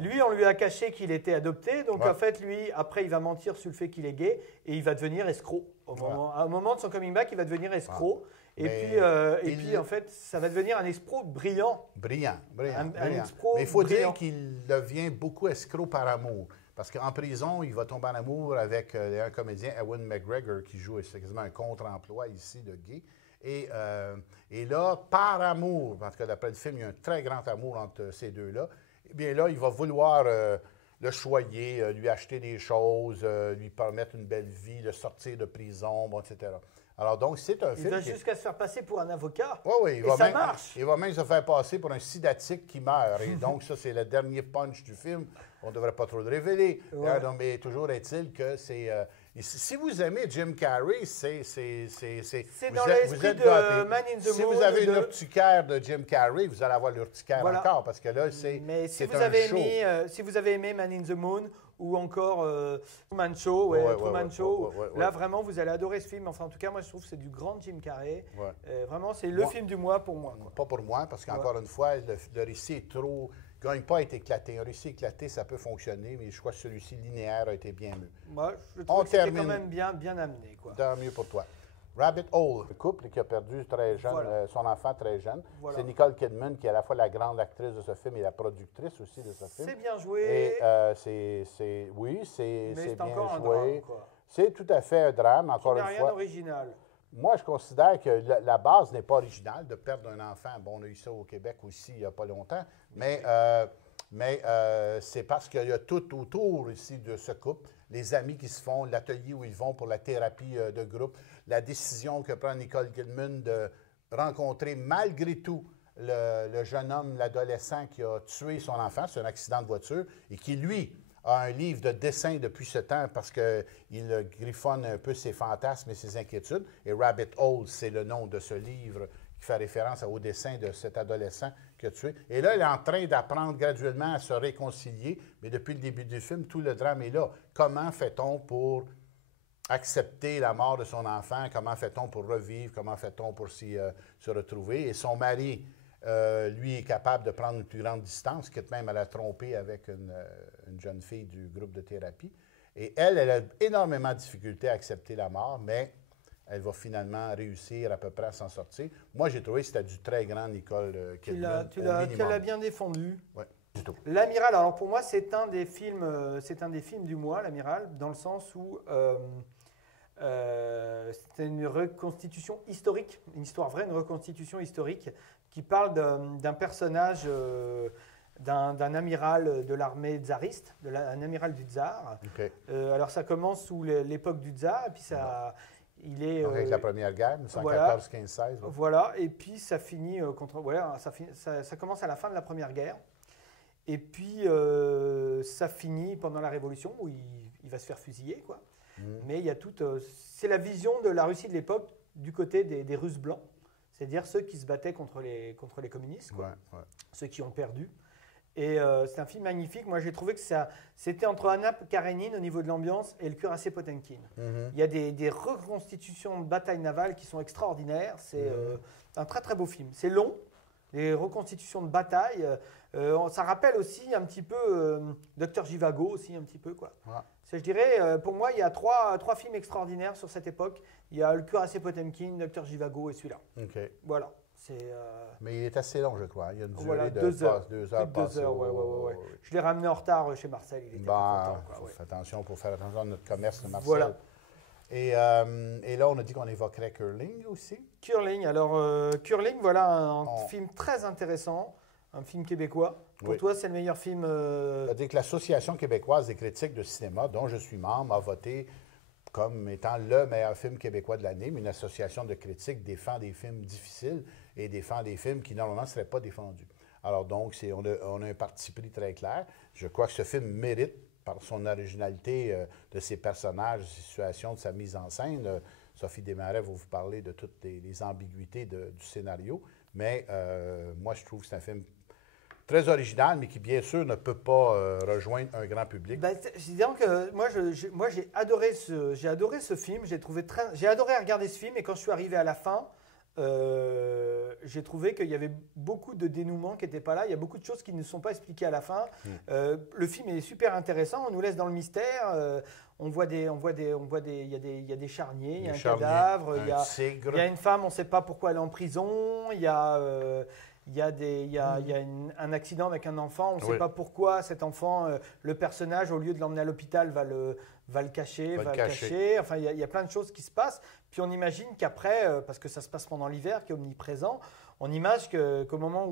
Lui, on lui a caché qu'il était adopté, donc en fait, lui, après, il va mentir sur le fait qu'il est gay et il va devenir escroc. À un moment de son coming back, il va devenir escroc. Et puis, en fait, ça va devenir un escroc brillant. Brillant. Un escroc Mais il faut brillant. dire qu'il devient beaucoup escroc par amour. Parce qu'en prison, il va tomber en amour avec un comédien, Ewan McGregor, qui joue quasiment un contre-emploi ici de gay. Et là, par amour, parce que d'après le film, il y a un très grand amour entre ces deux-là, eh bien là, il va vouloir le choyer, lui acheter des choses, lui permettre une belle vie, le sortir de prison, bon, etc. Alors donc, c'est un film Il va jusqu'à se faire passer pour un avocat. Oui, et ça marche. Il va même se faire passer pour un sidatique qui meurt. Et donc, ça, c'est le dernier punch du film. On ne devrait pas trop le révéler. Ouais. Non, mais toujours est-il que c'est... si vous aimez Jim Carrey, c'est dans l'esprit de Man in the Moon. Si vous avez une urticaire de Jim Carrey, vous allez avoir l'urticaire encore, parce que là, c'est Mais si vous, un avez show. si vous avez aimé Man in the Moon ou encore Truman Show, là, vraiment, vous allez adorer ce film. Enfin, en tout cas, moi, je trouve que c'est du grand Jim Carrey. Vraiment, c'est le film du mois pour moi. Pas pour moi, parce qu'encore une fois, le récit est trop... ne gagne pas à être éclaté. Un récit éclaté, ça peut fonctionner, mais je crois que celui-ci linéaire a été bien mieux. Moi, je trouve que c'était quand même bien amené. Tant mieux pour toi. Rabbit Hole, le couple qui a perdu très jeune, son enfant très jeune. Voilà. C'est Nicole Kidman qui est à la fois la grande actrice de ce film et la productrice aussi de ce film. C'est bien joué. Et c'est bien joué. C'est tout à fait un drame, encore une fois. Il n'y a rien d'original. Moi, je considère que la base n'est pas originale de perdre un enfant. Bon, on a eu ça au Québec aussi il n'y a pas longtemps, mais c'est parce qu'il y a tout autour ici de ce couple, les amis qui se font, l'atelier où ils vont pour la thérapie de groupe, la décision que prend Nicole Kidman de rencontrer malgré tout le jeune homme, l'adolescent qui a tué son enfant, c'est un accident de voiture, et qui, lui, a un livre de dessin depuis ce temps parce qu'il griffonne un peu ses fantasmes et ses inquiétudes. Et Rabbit Hole, c'est le nom de ce livre qui fait référence au dessin de cet adolescent qui a tué. Et là, il est en train d'apprendre graduellement à se réconcilier, mais depuis le début du film, tout le drame est là. Comment fait-on pour accepter la mort de son enfant? Comment fait-on pour revivre? Comment fait-on pour se retrouver? Et son mari... lui est capable de prendre une plus grande distance, quitte même à la tromper avec une jeune fille du groupe de thérapie. Et elle a énormément de difficulté à accepter la mort, mais elle va finalement réussir à peu près à s'en sortir. Moi, j'ai trouvé que c'était du très grand Nicole Kidman. Tu l'as bien défendu. Oui, du tout. L'Amiral, alors pour moi, c'est un des films du mois, L'Amiral, dans le sens où c'était une reconstitution historique, une histoire vraie, une reconstitution historique qui parle d'un personnage, d'un amiral de l'armée tsariste, un amiral du tsar. Okay. Alors ça commence sous l'époque du tsar, et puis ça, il est... Donc avec la Première Guerre, 1914, 15, 16. Voilà, et puis ça finit ça commence à la fin de la Première Guerre, et puis ça finit pendant la Révolution où il va se faire fusiller, quoi. Mais il y a c'est la vision de la Russie de l'époque du côté des Russes blancs, c'est-à-dire ceux qui se battaient contre les communistes, quoi. Ceux qui ont perdu. Et c'est un film magnifique. Moi, j'ai trouvé que c'était entre Anna Karénine au niveau de l'ambiance et le cuirassé Potemkin. Il y a des reconstitutions de batailles navales qui sont extraordinaires. C'est un très très beau film. C'est long. Les reconstitutions de bataille, ça rappelle aussi un petit peu Dr Zhivago aussi un petit peu, quoi. Je dirais, pour moi, il y a trois films extraordinaires sur cette époque. Il y a le cuirassé Potemkin, Dr Zhivago et celui-là. Okay. Voilà. Mais il est assez long, je crois. Il y a une durée de 2 heures. 2 heures. 2 heures, ouais. Je l'ai ramené en retard chez Marcel. Il était content, quoi. Faut faire attention à notre commerce de Marcel. Voilà. Et là, on a dit qu'on évoquerait Curling aussi. Curling. Alors, Curling, voilà un film très intéressant, un film québécois. Pour toi, c'est le meilleur film... C'est-à-dire que l'Association québécoise des critiques de cinéma, dont je suis membre, a voté comme étant le meilleur film québécois de l'année, mais une association de critiques défend des films difficiles et défend des films qui, normalement, ne seraient pas défendus. Alors donc, on a un parti pris très clair. Je crois que ce film mérite, par son originalité de ses personnages, de ses situations, de sa mise en scène. Sophie Desmarais va vous parler de toutes les ambiguïtés du scénario, mais moi, je trouve que c'est un film très original, mais qui, bien sûr, ne peut pas rejoindre un grand public. Disons que moi, j'ai adoré ce film. J'ai adoré regarder ce film. Et quand je suis arrivé à la fin, j'ai trouvé qu'il y avait beaucoup de dénouements qui n'étaient pas là. Il y a beaucoup de choses qui ne sont pas expliquées à la fin. Le film est super intéressant. On nous laisse dans le mystère. Il y a des charniers, il y a un cadavre, il y a une femme, on ne sait pas pourquoi elle est en prison. Il y a un accident avec un enfant, on ne sait pas pourquoi cet enfant, le personnage, au lieu de l'emmener à l'hôpital, va le cacher. Enfin, il y a plein de choses qui se passent. Puis on imagine qu'après, parce que ça se passe pendant l'hiver qui est omniprésent, on imagine qu'au moment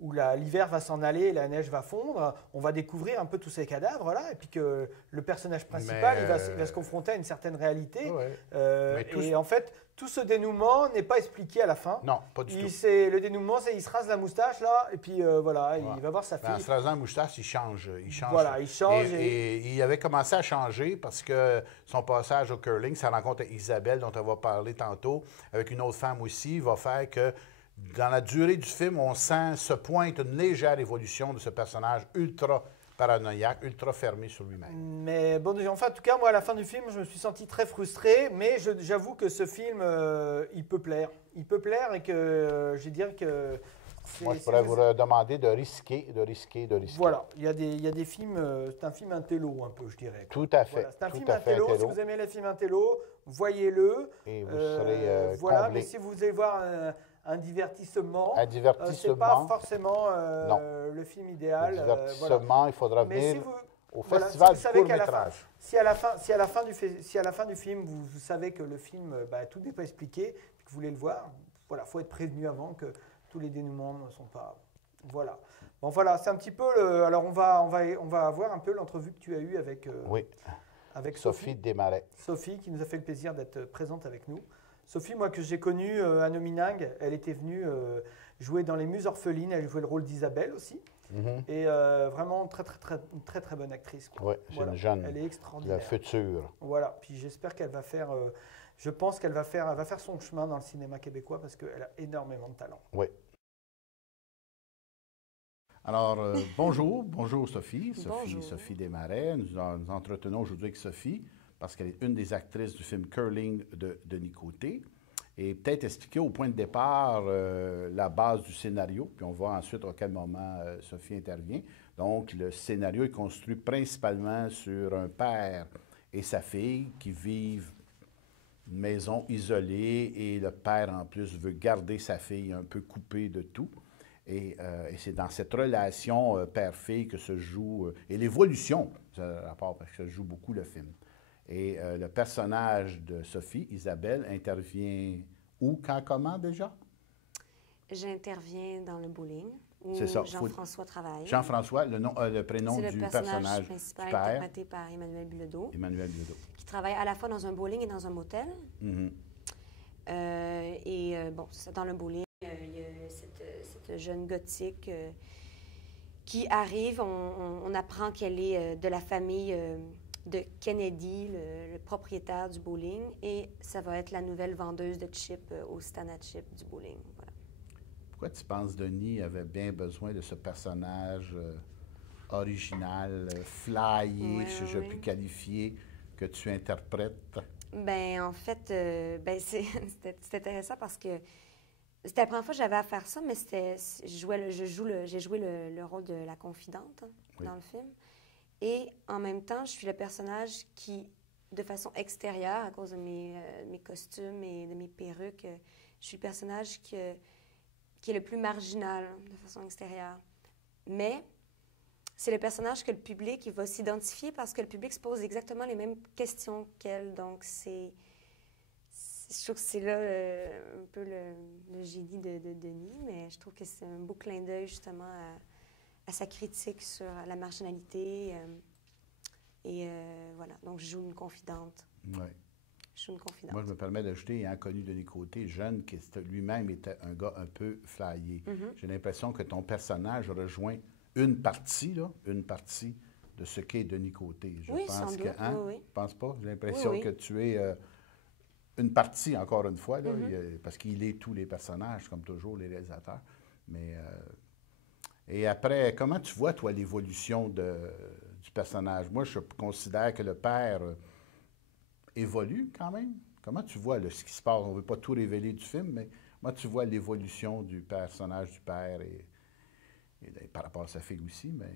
où l'hiver va s'en aller et la neige va fondre, on va découvrir un peu tous ces cadavres là, et puis que le personnage principal il va se confronter à une certaine réalité. Et en fait, tout ce dénouement n'est pas expliqué à la fin. Non, pas du tout. Le dénouement, c'est il se rase la moustache là, et puis voilà, il va voir sa fille. En se rasant la moustache, il change. Voilà, il change. Et il avait commencé à changer parce que son passage au curling, sa rencontre avec Isabelle, dont on va parler tantôt, avec une autre femme aussi, va faire que dans la durée du film, on se pointe une légère évolution de ce personnage ultra paranoïaque, ultra fermé sur lui-même. Mais bon, enfin, en tout cas, moi, à la fin du film, je me suis senti très frustré, mais j'avoue que ce film, il peut plaire. Il peut plaire et que je vais dire que... Moi, je pourrais vous demander de risquer. Voilà, il y a des films, c'est un film intello un peu, je dirais. Tout à fait. Voilà, c'est un film intello. Si vous aimez les films intello, voyez-le. Et vous serez voilà, comblé. mais si vous voulez voir un divertissement, c'est pas forcément le film idéal. Divertissement, il faudra venir au festival du court-métrage. Si à la fin du film, vous savez que le film, tout n'est pas expliqué, que vous voulez le voir, voilà, faut être prévenu avant que tous les dénouements ne sont pas... Voilà. Bon, voilà, c'est un petit peu... Alors, on va avoir un peu l'entrevue que tu as eue avec Sophie Desmarais. Sophie, qui nous a fait le plaisir d'être présente avec nous. Sophie, moi, que j'ai connue à Nominang, elle était venue jouer dans Les Muses Orphelines. Elle jouait le rôle d'Isabelle aussi. Et vraiment, très bonne actrice. Oui, c'est une jeune. Elle est extraordinaire. La future. Voilà. Puis j'espère qu'elle va faire... je pense qu'elle va faire son chemin dans le cinéma québécois parce qu'elle a énormément de talent. Oui. Alors, bonjour Sophie. Bonjour. Sophie Desmarais. Nous entretenons aujourd'hui avec Sophie parce qu'elle est une des actrices du film Curling de Denis Côté. Et peut-être expliquer au point de départ la base du scénario, puis on va ensuite à quel moment Sophie intervient. Donc, le scénario est construit principalement sur un père et sa fille qui vivent une maison isolée et le père, en plus, veut garder sa fille un peu coupée de tout. Et c'est dans cette relation père-fille que se joue, et l'évolution, à part parce que se joue beaucoup le film. Et le personnage de Sophie, Isabelle, intervient où, quand, comment déjà? J'interviens dans le bowling où Jean-François travaille. Jean-François, le prénom du personnage principal interprété par Emmanuel Bilodeau. Qui travaille à la fois dans un bowling et dans un motel. Dans le bowling, il y a cette jeune gothique qui arrive. On apprend qu'elle est de la famille de Kennedy, le propriétaire du bowling, et ça va être la nouvelle vendeuse de chips au stand à chips du bowling. Voilà. Pourquoi tu penses Denis avait bien besoin de ce personnage original, flyé, si je peux qualifier, que tu interprètes? Bien, en fait, c'est intéressant parce que c'était la première fois que j'avais à faire ça, mais j'ai joué le rôle de la confidente dans le film. Et en même temps, je suis le personnage qui, de façon extérieure, à cause de mes costumes et de mes perruques, je suis le personnage qui est le plus marginal de façon extérieure. Mais c'est le personnage que le public va s'identifier parce que le public se pose exactement les mêmes questions qu'elle. Donc, je trouve que c'est là un peu le génie de Denis, mais je trouve que c'est un beau clin d'œil justement à sa critique sur la marginalité. Voilà. Donc, je joue une confidente. Oui. Je joue une confidente. Moi, je me permets d'ajouter, ayant connu Denis Côté, jeune, qui lui-même était un gars un peu flyé. J'ai l'impression que ton personnage rejoint une partie de ce qu'est Denis Côté. Je pense sans doute. Oui. Je pense pas. J'ai l'impression que tu es une partie, encore une fois, là, parce qu'il est tous les personnages, comme toujours, les réalisateurs. Mais... Et après, comment tu vois, toi, l'évolution du personnage? Moi, je considère que le père évolue quand même. Comment tu vois là, ce qui se passe? On ne veut pas tout révéler du film, mais comment tu vois l'évolution du personnage du père et par rapport à sa fille aussi, mais...